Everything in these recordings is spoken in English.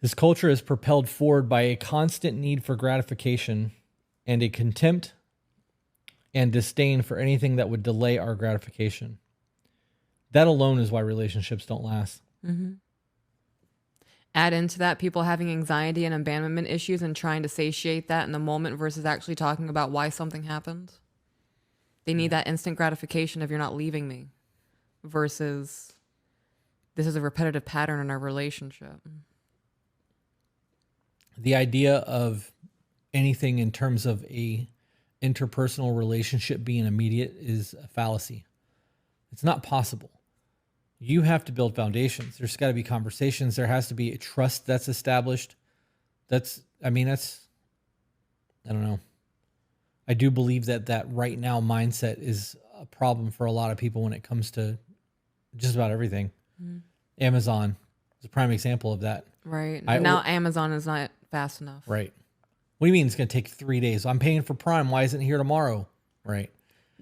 This culture is propelled forward by a constant need for gratification and a contempt and disdain for anything that would delay our gratification. That alone is why relationships don't last. Mm-hmm. Add into that people having anxiety and abandonment issues and trying to satiate that in the moment versus actually talking about why something happened. They need that instant gratification of you're not leaving me versus this is a repetitive pattern in our relationship. The idea of anything in terms of a interpersonal relationship being immediate is a fallacy. It's not possible. You have to build foundations. There's got to be conversations. There has to be a trust that's established. I don't know. I do believe that right now mindset is a problem for a lot of people when it comes to just about everything. Mm-hmm. Amazon is a prime example of that. Right. But now Amazon is not fast enough. Right. What do you mean it's going to take 3 days? I'm paying for Prime. Why isn't it here tomorrow? Right.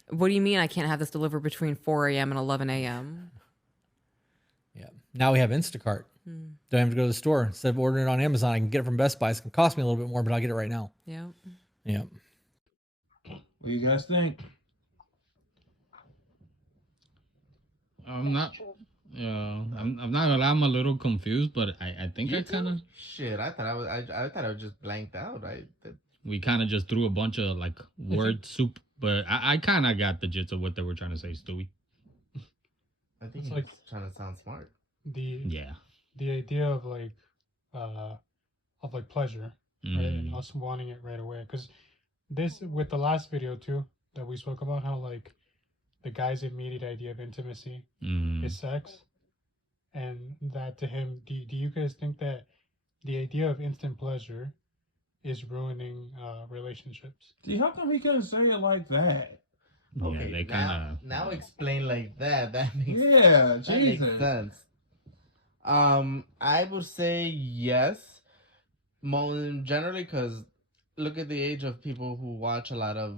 What do you mean I can't have this delivered between 4 a.m. and 11 a.m.? Yeah. Now we have Instacart. Don't have to go to the store. Instead of ordering it on Amazon, I can get it from Best Buy. It's going to cost me a little bit more, but I'll get it right now. Yeah. Yeah. What do you guys think? I'm not gonna lie, I'm a little confused, but I think You I kind of shit. I thought I was just blanked out. we kind of just threw a bunch of like word soup, but I kind of got the gist of what they were trying to say, Stewie. I think It's he's like trying to sound smart. Yeah. the idea of pleasure, right, and us wanting it right away. Because this with the last video too that we spoke about how like the guy's immediate idea of intimacy is sex, and that to him, do you guys think that the idea of instant pleasure is ruining relationships? See, how come he couldn't say it like that? Okay, they kind of now explain like that. That makes Jesus. makes sense. I would say yes, more generally, because look at the age of people who watch a lot of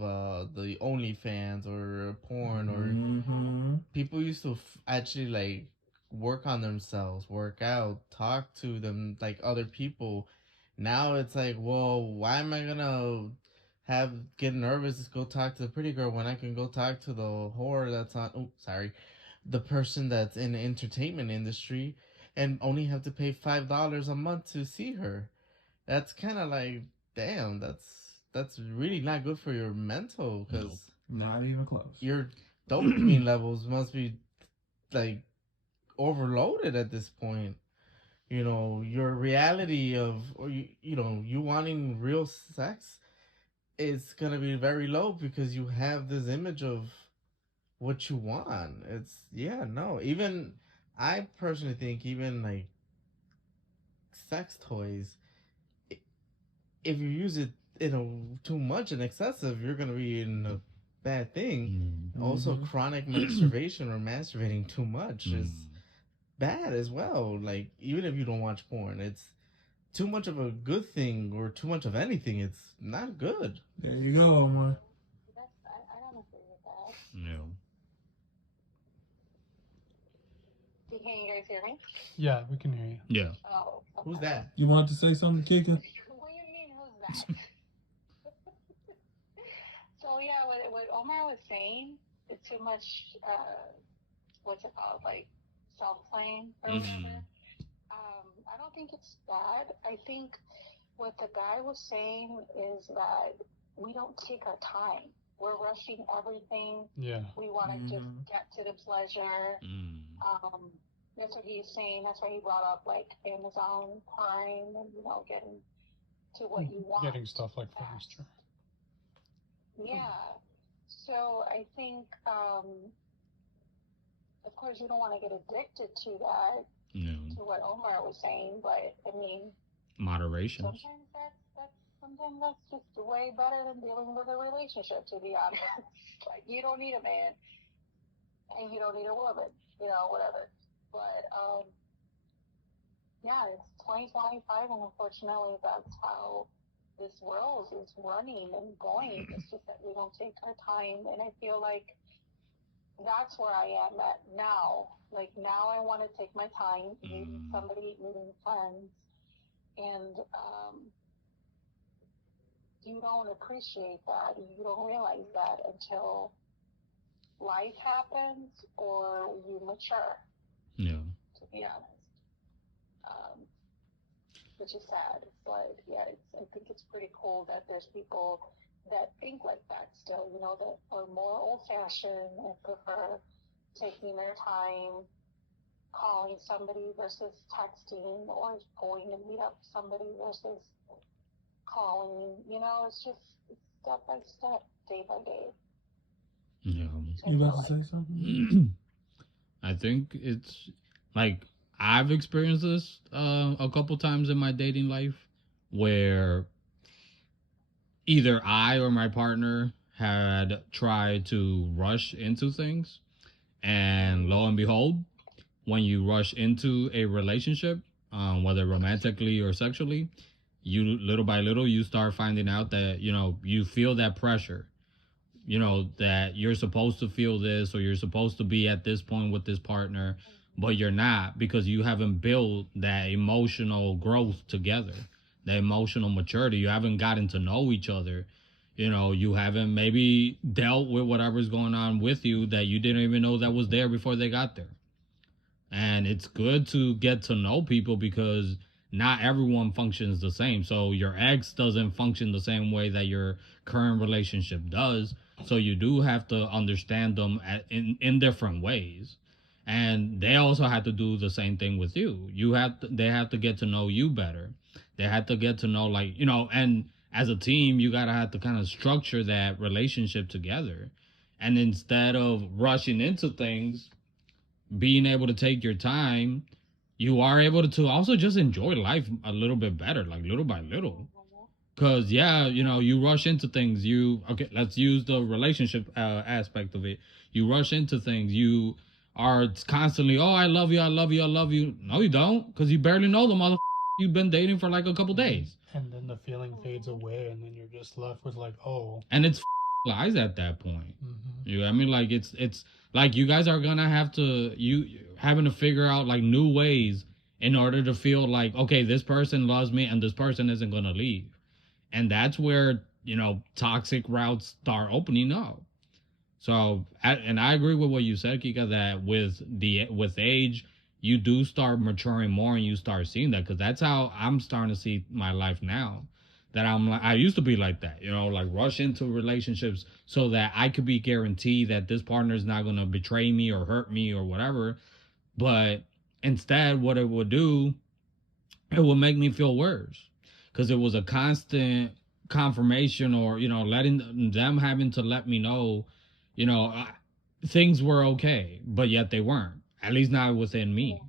the OnlyFans or porn, or people used to actually like work on themselves, work out, talk to them like other people. Now it's like, well, why am I gonna get nervous to go talk to the pretty girl when I can go talk to the whore that's on? Oh, sorry, the person that's in the entertainment industry, and only have to pay $5 a month to see her. That's kind of like, damn, that's really not good for your mental, because not even close. Your dopamine levels must be like overloaded at this point. You know, your reality of, or you wanting real sex is gonna be very low because you have this image of what you want. No. Even I personally think even like sex toys, if you use it too much and excessive, you're gonna be in a bad thing. Also, chronic masturbation or masturbating too much is bad as well. Like, even if you don't watch porn, it's too much of a good thing, or too much of anything. It's not good. There you go, Omar. I don't agree with that. No. Can you guys hear me? Yeah, we can hear you. Yeah. Oh, okay. Who's that? You wanted to say something, Kika? What do you mean, who's that? So yeah, what Omar was saying, it's too much. What's it called? Like self-claim or whatever. I don't think it's bad. I think what the guy was saying is that we don't take our time. We're rushing everything. Yeah. We want to just get to the pleasure. That's what he's saying. That's why he brought up like Amazon Prime and getting to what you want. Getting stuff like fast. Yeah. So I think, of course, you don't want to get addicted to that. To what Omar was saying, but I mean, moderation. Sometimes that's just way better than dealing with a relationship, to be honest. Like, you don't need a man and you don't need a woman, whatever. But yeah, it's 2025, and unfortunately that's how this world is running and going. It's just that we don't take our time, and I feel like that's where I am at now. Like, now I want to take my time, meeting somebody, meeting friends, And you don't appreciate that. You don't realize that until life happens or you mature. Yeah. To be honest, which is sad. But yeah, I think it's pretty cool that there's people that think like that still. You know, that are more old-fashioned and prefer taking their time calling somebody versus texting, or going to meet up somebody versus calling. You know, it's just step by step, day by day. Yeah. You about to say something? I think it's like I've experienced this a couple times in my dating life where either I or my partner had tried to rush into things, and lo and behold, when you rush into a relationship, whether romantically or sexually, you little by little you start finding out that you feel that pressure, that you're supposed to feel this, or you're supposed to be at this point with this partner, but you're not, because you haven't built that emotional growth together, the emotional maturity. You haven't gotten to know each other. You haven't maybe dealt with whatever's going on with you that you didn't even know that was there before they got there. And it's good to get to know people, because not everyone functions the same. So your ex doesn't function the same way that your current relationship does. So you do have to understand them in different ways. And they also have to do the same thing with you. They have to get to know you better. They have to get to know, and as a team, you gotta have to kind of structure that relationship together. And instead of rushing into things, being able to take your time, you are able to also just enjoy life a little bit better, like little by little. Because yeah, you rush into things. Okay, let's use the relationship aspect of it. You rush into things. You are constantly, oh, I love you, I love you, I love you. No, you don't, because you barely know the mother you've been dating for like a couple days. And then the feeling fades away, and then you're just left with like, oh. And it's lies at that point. Mm-hmm. You know what I mean? Like it's like you guys are gonna have to having to figure out like new ways in order to feel like, okay, this person loves me and this person isn't gonna leave. And that's where toxic routes start opening up. So, and I agree with what you said, Kika, that with age, you do start maturing more, and you start seeing that, because that's how I'm starting to see my life now. That I used to be like that, like rush into relationships so that I could be guaranteed that this partner is not going to betray me or hurt me or whatever. But instead, what it would do, it would make me feel worse, because it was a constant confirmation, or letting them having to let me know, things were okay, but yet they weren't, at least not within me.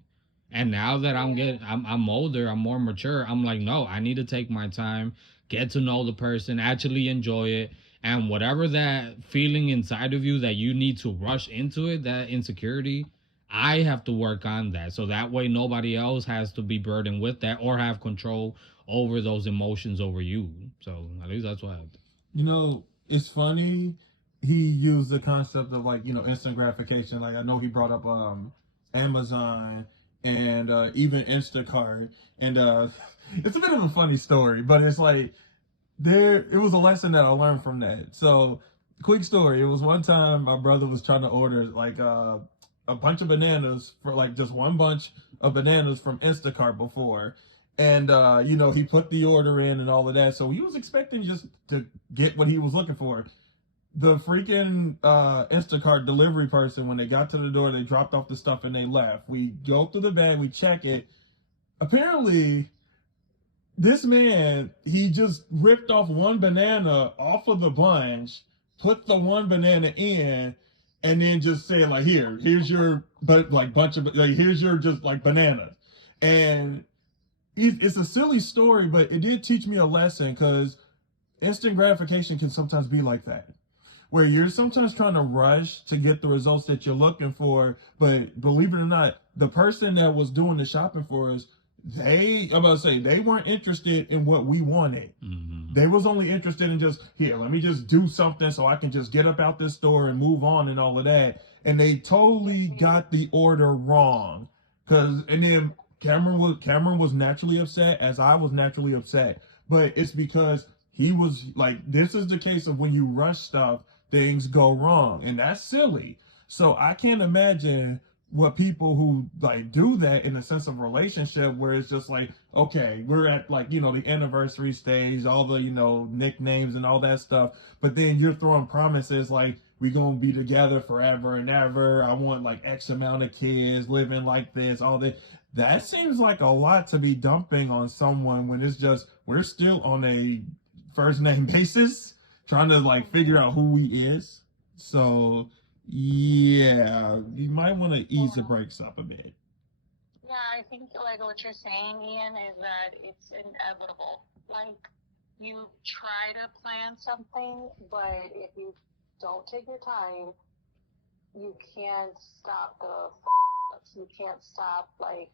And now that I'm older, I'm more mature, I'm like, no, I need to take my time, get to know the person, actually enjoy it. And whatever that feeling inside of you that you need to rush into it, that insecurity, I have to work on that, so that way nobody else has to be burdened with that or have control over those emotions over you. So at least that's what I do. It's funny. He used the concept of like instant gratification. Like I know he brought up Amazon and even Instacart, and it's a bit of a funny story, but it's like it was a lesson that I learned from that. So quick story. It was one time my brother was trying to order like a bunch of bananas, for like just one bunch of bananas from Instacart before. And, he put the order in and all of that. So he was expecting just to get what he was looking for. The freaking Instacart delivery person, when they got to the door, they dropped off the stuff and they left. We go through the bag, we check it. Apparently, this man, he just ripped off one banana off of the bunch, put the one banana in, and then just said like, here's your bunch of like, here's your just like bananas. And it's a silly story, but it did teach me a lesson, because instant gratification can sometimes be like that, where you're sometimes trying to rush to get the results that you're looking for. But believe it or not, the person that was doing the shopping for us, they weren't interested in what we wanted. Mm-hmm. They was only interested in just, let me just do something so I can just get up out this store and move on and all of that. And they totally got the order wrong. And then Cameron was naturally upset as I was naturally upset, but it's because he was like, this is the case of when you rush stuff, things go wrong, and that's silly. So I can't imagine what people who like do that in a sense of relationship where it's just like, okay, we're at like, the anniversary stage, all the, nicknames and all that stuff, but then you're throwing promises like, we gonna be together forever and ever, I want like X amount of kids, living like this, all that. That seems like a lot to be dumping on someone when it's just, we're still on a first name basis, trying to like figure out who he is. So yeah, you might want to ease the brakes up a bit. Yeah, I think like what you're saying, Ian, is that it's inevitable. Like you try to plan something, but if you don't take your time, you can't stop the ups. You can't stop like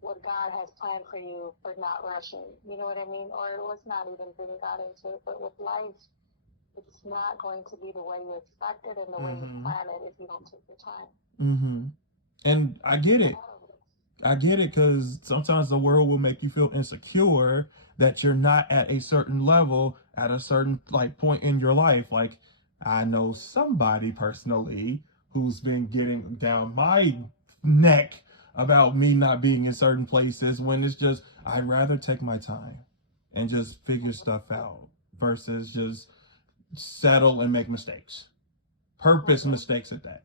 what God has planned for you for not rushing. You know what I mean? Or let's not even bring God into it, but with life, it's not going to be the way you expect it and the way you plan it if you don't take your time. Mm-hmm. And I get it. I get it, because sometimes the world will make you feel insecure that you're not at a certain level at a certain like point in your life. Like I know somebody personally who's been getting down my neck about me not being in certain places when it's just, I'd rather take my time and just figure stuff out versus just settle and make mistakes. Purpose mistakes at that.